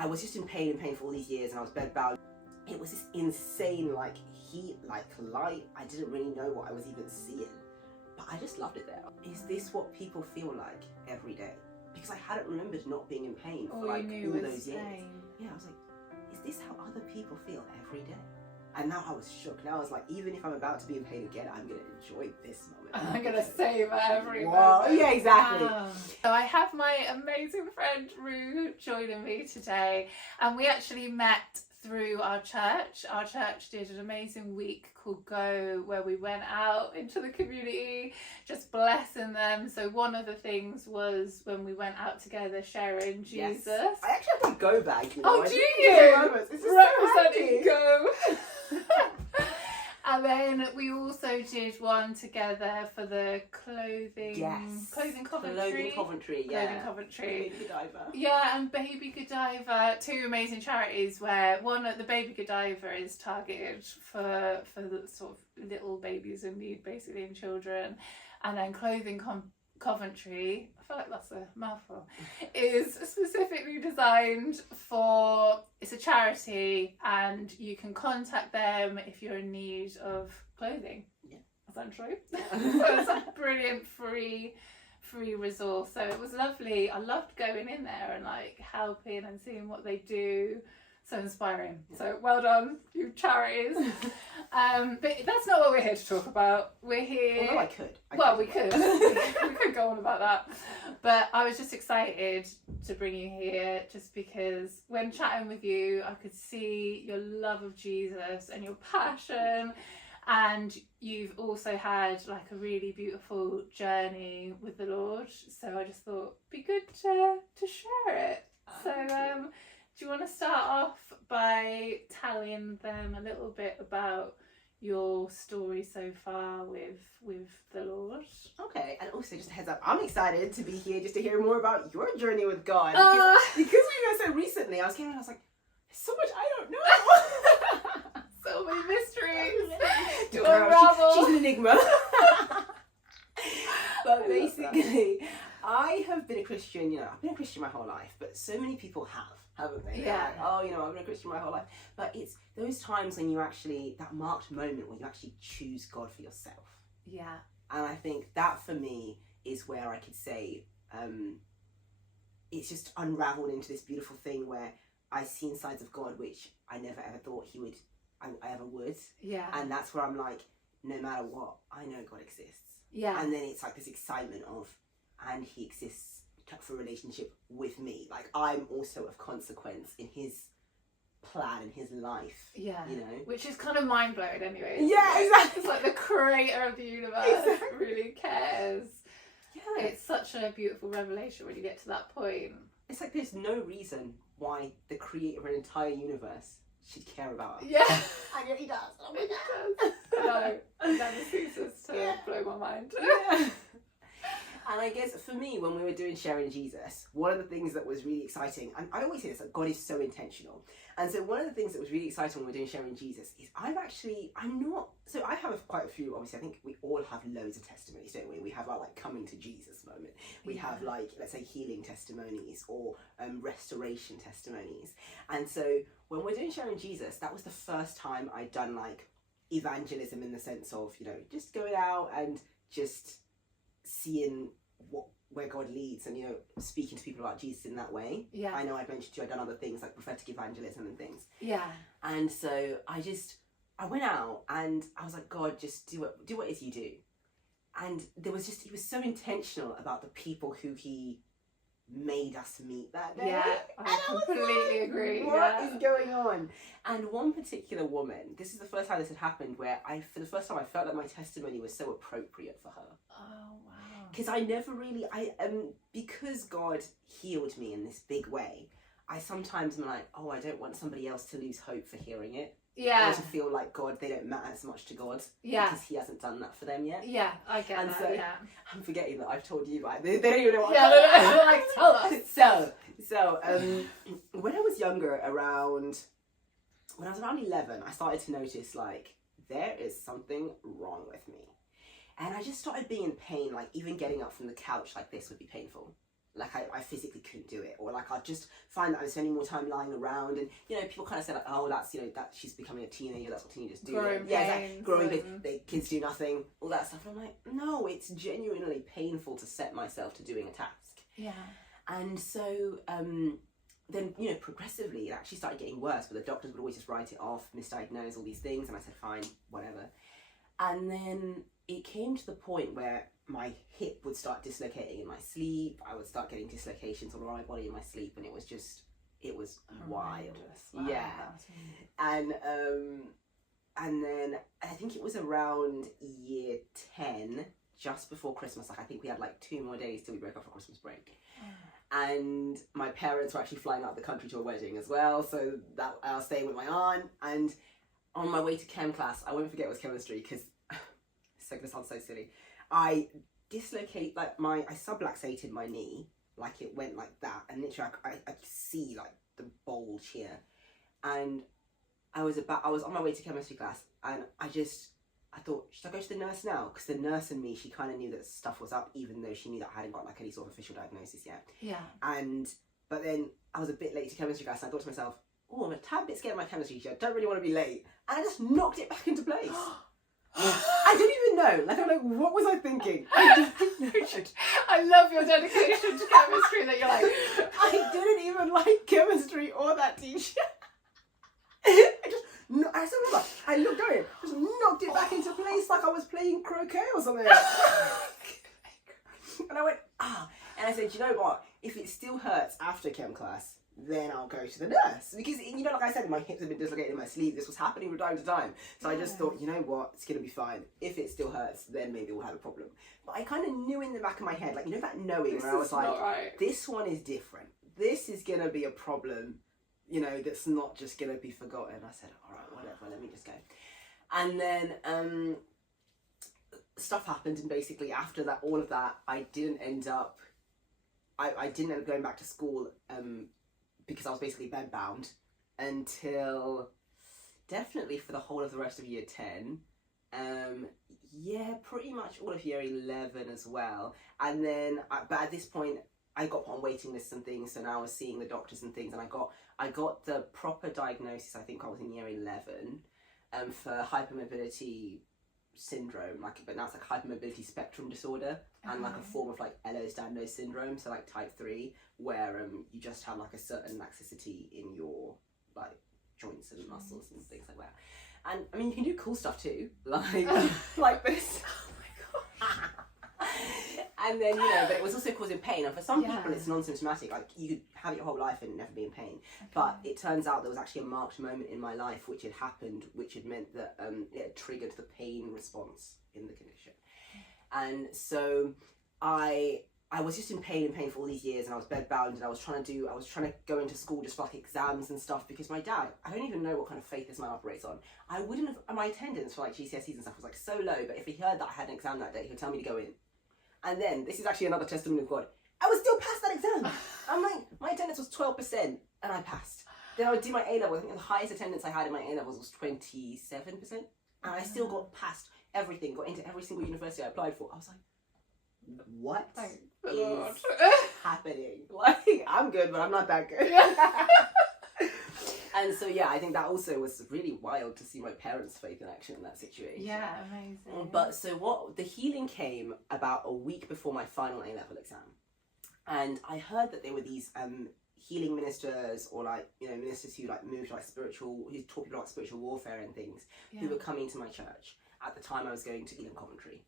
I was just in pain for all these years, and I was bedbound. It was this insane, like, heat, like, light. I didn't really know what I was even seeing, but I just loved it there. Is this what people feel like every day? Because I hadn't remembered not being in pain for like all those years. Yeah, I was like, is this how other people feel every day? And now I was shook. Now I was like, even if I'm about to be in pain again, I'm going to enjoy this moment. I'm going to savor every moment. Yeah, exactly. So I have my amazing friend Rue joining me today, and we actually met through our church. Our church did an amazing week called Go, where we went out into the community just blessing them. So one of the things was when we went out together sharing Jesus. Yes. I actually have a Go bag. You know? Oh, do you? It's representing Go. And then we also did one together for the clothing. Yes. Clothing Coventry. Clothing Coventry, yeah. Clothing Coventry. Baby Godiva. Yeah, and Baby Godiva, two amazing charities where one at the Baby Godiva is targeted for the sort of little babies in need, basically, and children, and then Clothing Coventry, I feel like that's a mouthful, is specifically designed for, it's a charity, and you can contact them if you're in need of clothing, essentially. So it's a brilliant free resource. So it was lovely. I loved going in there and like helping and seeing what they do. So inspiring. So well done, you charities. But that's not what we're here to talk about. We're here. Although I could. We could. We could go on about that. But I was just excited to bring you here just because when chatting with you, I could see your love of Jesus and your passion. And you've also had like a really beautiful journey with the Lord. So I just thought it'd be good to share it. So do you want to start off by telling them a little bit about your story so far with the Lord? Okay, and also just a heads up, I'm excited to be here just to hear more about your journey with God. Because we were so recently, I was getting, I was like, there's so much I don't know. So many mysteries to Girl, unravel. She's an enigma. But basically, I have been a Christian, I've been a Christian my whole life, but so many people haven't they? Yeah. Like, I've been a Christian my whole life. But it's those times when you actually, that marked moment when you actually choose God for yourself. Yeah. And I think that for me is where I could say, it's just unraveled into this beautiful thing where I see sides of God which I never ever thought I ever would. Yeah. And that's where I'm like, no matter what, I know God exists. Yeah. And then it's like this excitement of, and he exists for a relationship with me. Like I'm also of consequence in his plan and his life. Yeah. Which is kind of mind blowing anyway. Yeah, exactly. It's like the creator of the universe really cares. Yeah. It's such a beautiful revelation when you get to that point. It's like there's no reason why the creator of an entire universe should care about us. Yeah. And yet he does. Oh my God. No, it never ceases to blow my mind. Yeah. And I guess for me, when we were doing Sharing Jesus, one of the things that was really exciting, and I always say this, that God is so intentional. And so one of the things that was really exciting when we were doing Sharing Jesus is I have quite a few, obviously, I think we all have loads of testimonies, don't we? We have our like coming to Jesus moment. We have like, let's say healing testimonies or restoration testimonies. And so when we're doing Sharing Jesus, that was the first time I'd done like evangelism in the sense of, just going out and just seeing where God leads and speaking to people about Jesus in that way. Yeah. I know I'd mentioned to you I'd done other things like prophetic evangelism and things. Yeah. And so I went out and I was like, God, just do what it is you do. And he was so intentional about the people who he made us meet that day. Yeah, I completely agree. What is going on? And one particular woman, this is the first time this had happened, where for the first time I felt that my testimony was so appropriate for her. Oh wow. Because I never really, because God healed me in this big way, I sometimes am like, oh, I don't want somebody else to lose hope for hearing it. Yeah. Or to feel like they don't matter as much to God. Yeah. Because he hasn't done that for them yet. Yeah, I get that, so, yeah. I'm forgetting that I've told you, right? They don't even know what they're like, tell us. So, when I was younger, when I was around 11, I started to notice, like, there is something wrong with me. And I just started being in pain, like, even getting up from the couch like this would be painful. Like I physically couldn't do it, or like I'd just find that I was spending more time lying around, and people kind of say like, oh, that's that she's becoming a teenager, that's what teenagers do. Growing pains, growing pains, kids do nothing, all that stuff. And I'm like, no, it's genuinely painful to set myself to doing a task. Yeah. And so then progressively it actually started getting worse, but the doctors would always just write it off, misdiagnose all these things, and I said fine, whatever. And then it came to the point where my hip would start dislocating in my sleep. I would start getting dislocations all around my body in my sleep, and it was wild. Wow. Yeah. And then I think it was around year 10, just before Christmas, like I think we had like 2 more days till we broke up for Christmas break. And my parents were actually flying out of the country to a wedding as well, so that I was staying with my aunt. And on my way to chem class, I won't forget it was chemistry, because it's going to sound so silly. I subluxated my knee, like it went like that, and literally I could see like the bulge here. And I was on my way to chemistry class, and I thought, should I go to the nurse now? Because the nurse and me, she kind of knew that stuff was up, even though she knew that I hadn't got like any sort of official diagnosis yet. Yeah. But then I was a bit late to chemistry class, and I thought to myself, oh, I'm a tad bit scared of my chemistry teacher. I don't really want to be late. And I just knocked it back into place. I didn't even know. Like, I'm like, what was I thinking? I just didn't know. I love your dedication to chemistry, that you're like, I didn't even like chemistry or that teacher. I still remember, I looked at it, just knocked it back into place like I was playing croquet or something. And I went, and I said, you know what? If it still hurts after chem class, then I'll go to the nurse. Because, like I said, my hips have been dislocated in my sleeve. This was happening from time to time. So I just thought, you know what? It's going to be fine. If it still hurts, then maybe we'll have a problem. But I kind of knew in the back of my head, like, that knowing where I was like, this one is different. This is going to be a problem, that's not just going to be forgotten. I said, all right, whatever, let me just go. And then stuff happened, and basically after that, all of that, I didn't end up going back to school because I was basically bedbound until definitely for the whole of the rest of year 10. Pretty much all of year 11 as well. And then, but at this point, I got put on waiting lists and things, so now I was seeing the doctors and things, and I got the proper diagnosis, I think I was in year 11, for hypermobility syndrome, but now it's like hypermobility spectrum disorder, and like a form of like Ehlers-Danlos syndrome, so like type 3, where you just have like a certain laxicity in your like joints and muscles and things like that. And I mean, you can do cool stuff too, like this. Oh my god. And then, but it was also causing pain. And for some people, it's non-symptomatic. Like, you could have it your whole life and never be in pain. Okay. But it turns out there was actually a marked moment in my life which had happened, which had meant that it had triggered the pain response in the condition. And so I was just in pain for all these years, and I was bedbound, and I was trying to go into school just for like exams and stuff, because my dad, I don't even know what kind of faith this man operates on. My attendance for like GCSEs and stuff was like so low, but if he heard that I had an exam that day, he would tell me to go in. And then, this is actually another testimony of God, I would still pass that exam. I'm like, my attendance was 12%, and I passed. Then I would do my A-level. I think the highest attendance I had in my A-levels was 27%. And I still got past everything, got into every single university I applied for. I was like, what is happening? Like, I'm good, but I'm not that good. And so, I think that also was really wild to see my parents' faith in action in that situation. Yeah, amazing. But so the healing came about a week before my final A-level exam. And I heard that there were these healing ministers, or ministers who moved who taught people about spiritual warfare and things, who were coming to my church. At the time I was going to Elam Coventry.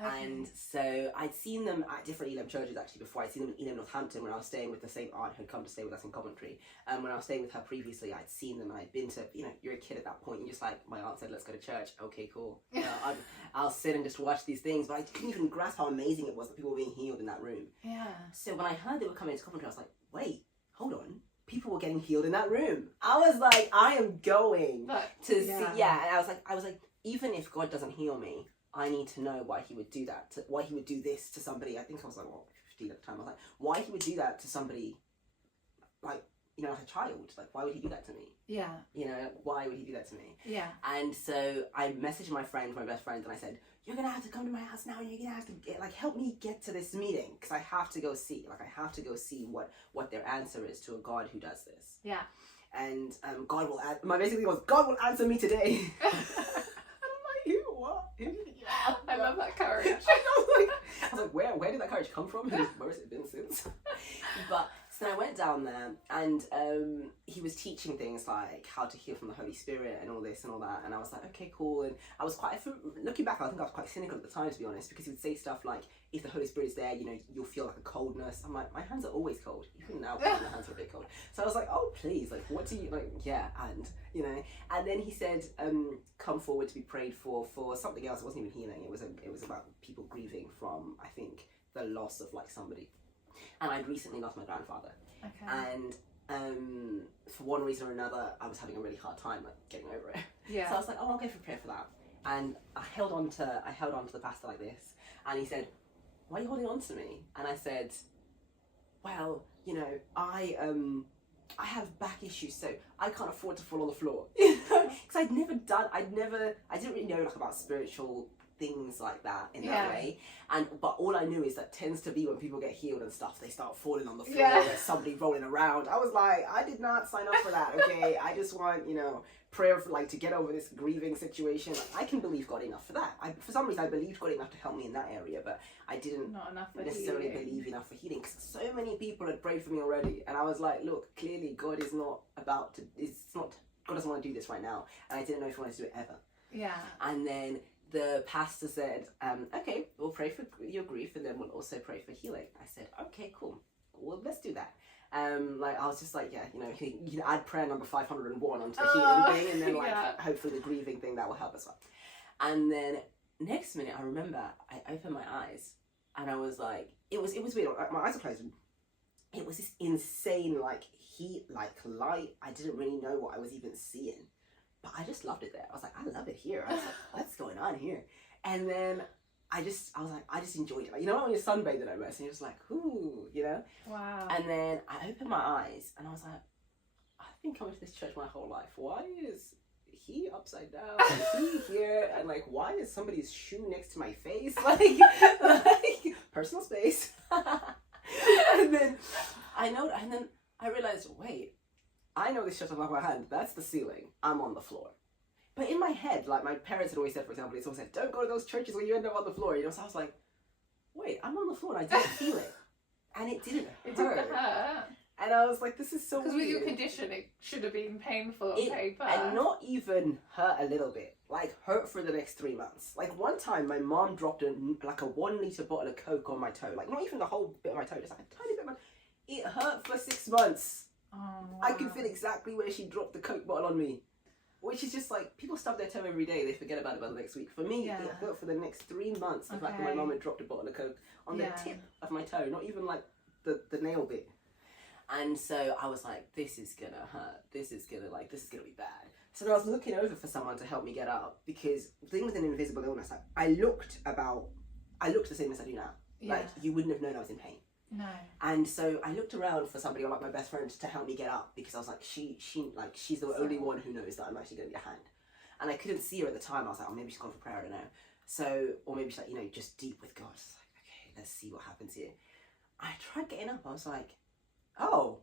Okay. And so I'd seen them at different Elam churches actually before. I'd seen them in Elam Northampton when I was staying with the same aunt who had come to stay with us in Coventry. When I was staying with her previously, I'd seen them, and I'd been to, you're a kid at that point, you're just like, my aunt said, let's go to church. Okay, cool. I'll sit and just watch these things. But I couldn't even grasp how amazing it was that people were being healed in that room. Yeah. So when I heard they were coming to Coventry, I was like, wait, hold on. People were getting healed in that room. I was like, I am going to see. Yeah. And I was like, even if God doesn't heal me, I need to know why he would do that, why he would do this to somebody. I think I was like, 15 at the time. I was like, why he would do that to somebody, like, like a child. Like, why would he do that to me? Yeah. Why would he do that to me? Yeah. And so I messaged my best friend, and I said, you're gonna have to come to my house now, and you're gonna have to help me get to this meeting, because I have to go see, what their answer is to a God who does this. Yeah. And God will my basically was, God will answer me today. And I'm like, who, what? Who did you get? I love that courage. I was like, where did that courage come from? Where has it been since? But so I went down there, and he was teaching things like how to heal from the Holy Spirit and all this and all that, and I was like, okay, cool. And I was looking back, I think I was quite cynical at the time, to be honest, because he would say stuff like, if the Holy Spirit is there, you'll feel like a coldness. I'm like, my hands are always cold. Even now, my hands are a bit cold. So I was like, oh, please, what do you, and then he said, come forward to be prayed for something else. It wasn't even healing. It was about people grieving from, I think, the loss of somebody. And I'd recently lost my grandfather. Okay. And for one reason or another, I was having a really hard time getting over it. Yeah. So I was like, oh, I'll go for prayer for that. And I held on to the pastor like this, and he said, why are you holding on to me? And I said, well, I have back issues, so I can't afford to fall on the floor. Because I didn't really know about spiritual things like that in that way, but all I knew is that tends to be when people get healed and stuff, they start falling on the floor. There's somebody rolling around. I was like, I did not sign up for that. Okay, I just want prayer for to get over this grieving situation. I can believe God enough for that. For some reason I believed God enough to help me in that area, but I didn't necessarily believe enough for healing, because so many people had prayed for me already, and I was like, look, clearly God is not God doesn't want to do this right now, and I didn't know if he wanted to do it ever. Yeah. And then the pastor said, okay, we'll pray for your grief, and then we'll also pray for healing. I said, okay, cool. Well, let's do that. I was just like, you can add prayer number 501 onto the healing thing, and then hopefully the grieving thing, that will help as well. And then next minute, I remember I opened my eyes, and I was like, it was weird. My eyes were closed. It was this insane heat, light. I didn't really know what I was even seeing. But I just loved it there. I was like, I love it here. I was like, what's going on here? And then I just enjoyed it. When you're sunbathing almost, and you're just like, ooh, Wow. And then I opened my eyes, and I was like, I've been coming to this church my whole life. Why is he upside down? And he here? And why is somebody's shoe next to my face? Personal space. And then I realized, wait, I know this church above my hand. That's the ceiling. I'm on the floor. But in my head, my parents had always said, for example, they always said, don't go to those churches where you end up on the floor. So I was like, wait, I'm on the floor, and I didn't feel it. And it didn't hurt. It didn't hurt. And I was like, this is so weird. Because with your condition, it should have been painful on paper. And not even hurt a little bit. Hurt for the next 3 months. One time, my mom dropped a 1 litre bottle of Coke on my toe. Not even the whole bit of my toe, just a tiny bit of my... It hurt for 6 months. Oh, wow. I could feel exactly where she dropped the Coke bottle on me. Which is just people stub their toe every day, they forget about it by the next week. For me, it hurt for the next 3 months. The fact that my mum had dropped a bottle of Coke on the tip of my toe, not even the nail bit. And so I was like, this is gonna hurt. This is gonna be bad. So then I was looking over for someone to help me get up, because the thing with an invisible illness, I looked the same as I do now. Yeah. You wouldn't have known I was in pain. No. And so I looked around for somebody, or my best friend, to help me get up, because I was like, she's the only one who knows that I'm actually going to get a hand. And I couldn't see her at the time. I was like, oh, maybe she's gone for prayer, I don't know. So, or maybe she's just deep with God. It's like, okay, let's see what happens here. I tried getting up. I was like, oh,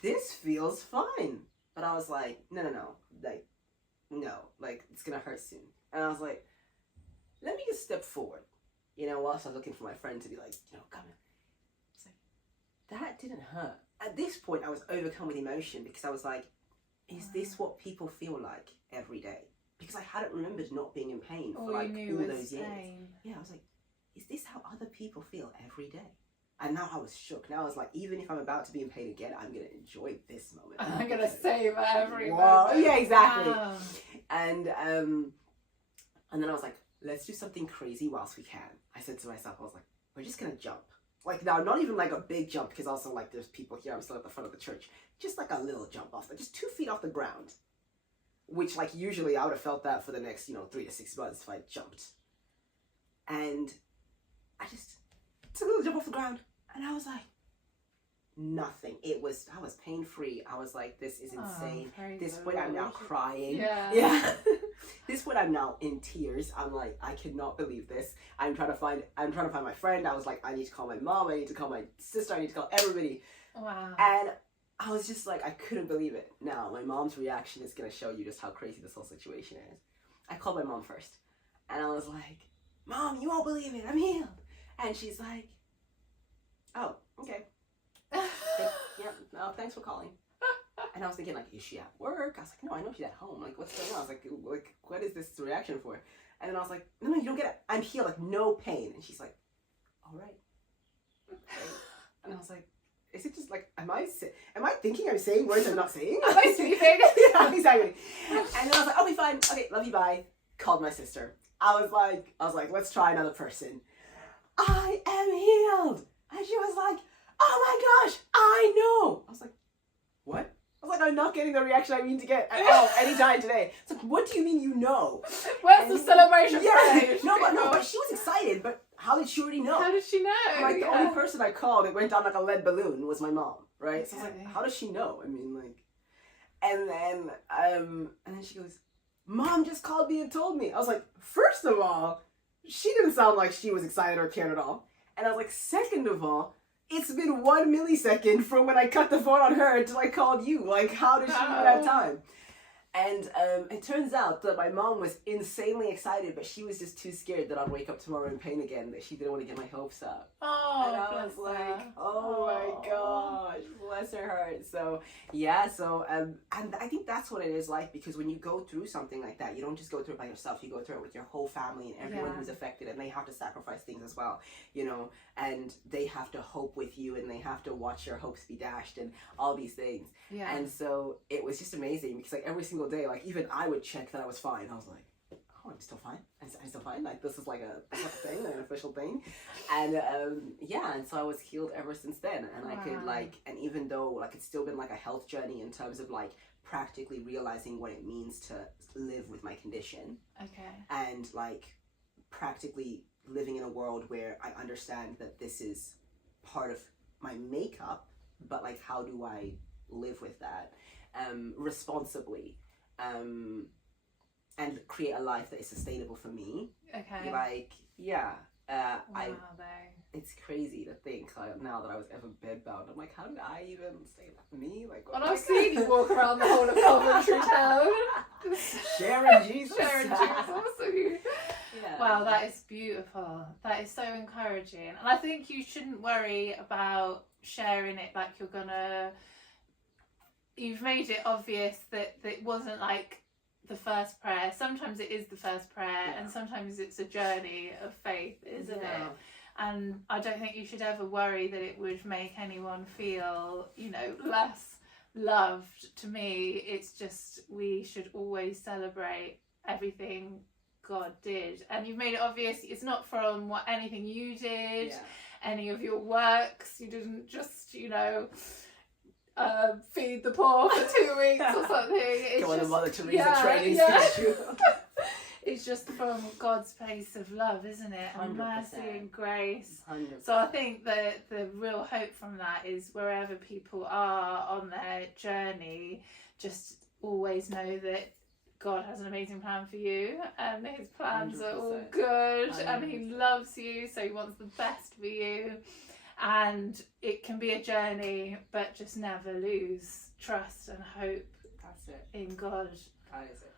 this feels fine. But I was like, no, it's going to hurt soon. And I was like, let me just step forward, whilst I was looking for my friend to be like, come in. That didn't hurt. At this point, I was overcome with emotion, because I was like, is this what people feel like every day? Because I hadn't remembered not being in pain for all those years. Yeah, I was like, is this how other people feel every day? And now I was shook. Now I was like, even if I'm about to be in pain again, I'm going to enjoy this moment. I'm going to save every moment. Yeah, exactly. Wow. And then I was like, let's do something crazy whilst we can. I said to myself, I was like, we're just going to jump. Now, not even a big jump, because also there's people here, I'm still at the front of the church. Just a little jump off, just 2 feet off the ground. Which usually I would have felt that for the next, 3 to 6 months if I jumped. And I just took a little jump off the ground, and I was like, nothing. I was pain free. I was like, this is insane. This the point I'm now Lord. crying. Yeah. This point I'm now in tears. I'm like, I cannot believe this. I'm trying to find my friend. I was like, I need to call my mom, I need to call my sister, I need to call everybody. Wow. And I was just like, I couldn't believe it. Now my mom's reaction is gonna show you just how crazy this whole situation is. I called my mom first, and I was like, Mom, you won't believe it, I'm healed. And she's like, oh, okay. Yeah, no, thanks for calling. And I was thinking, like, is she at work? I was like, no, I know she's at home. Like, what's going on? I was like, what is this reaction for? And then I was like, no, you don't get it. I'm healed, like, no pain. And she's like, all right. Okay. And I was like, is it just like, am I thinking I'm saying words I'm not saying? Am I sleeping? Yeah, exactly. And then I was like, I'll be fine. Okay, love you, bye. Called my sister. I was like, let's try another person. I am healed. And she was like, oh my gosh, I know. I was like, what? I was like, I'm not getting the reaction I mean to get at all anytime today. It's like, what do you mean you know? Where's the celebration? Yeah, but she was excited, but how did she already know? How did she know? Like, the only person I called, it went down like a lead balloon, was my mom, right? So I was Okay. like, how does she know? I mean, like, and then she goes, Mom just called me and told me. I was like, first of all, she didn't sound like she was excited or cared at all. And I was like, second of all, it's been 1 millisecond from when I cut the phone on her until I called you. Like, how did she know that time? And it turns out that my mom was insanely excited, but she was just too scared that I'd wake up tomorrow in pain again, that she didn't want to get my hopes up. Oh, And I was like, oh my gosh, bless her heart. So, yeah, and I think that's what it is like, because when you go through something like that, you don't just go through it by yourself, you go through it with your whole family and everyone who's affected, and they have to sacrifice things as well, you know, and they have to hope with you, and they have to watch your hopes be dashed, and all these things. Yeah. And so it was just amazing, because like every single day, like even I would check that I was fine. I was like, oh, I'm still fine. I'm still fine. Like, this is like a thing, an official thing. And and so I was healed ever since then. And I could and even though like it's still been like a health journey in terms of like practically realizing what it means to live with my condition. Okay. And like practically living in a world where I understand that this is part of my makeup, but like how do I live with that responsibly, and create a life that is sustainable for me. Okay. Like, yeah. It's Wow, crazy to think now that I was ever bedbound. I'm like, how did I even say that for me? Like, and I've seen you walk around the whole of Coventry town. Sharing Jesus. Sharing Jesus. Yeah. Wow, that is beautiful. That is so encouraging. And I think you shouldn't worry about sharing it like you've made it obvious that it wasn't like the first prayer. Sometimes it is the first prayer, and sometimes it's a journey of faith, isn't it? And I don't think you should ever worry that it would make anyone feel, less loved. To me, it's just we should always celebrate everything God did. And you've made it obvious it's not from anything you did, any of your works. You didn't just, feed the poor for 2 weeks or something. It's go on a Mother Teresa training schedule. It's just from God's place of love, isn't it? And 100%. mercy and grace. 100%. So I think that the real hope from that is wherever people are on their journey, just always know that God has an amazing plan for you, and his plans 100%. are all good, 100%. and he loves you, so he wants the best for you. And it can be a journey, but just never lose trust and hope That's it. in God. That is it.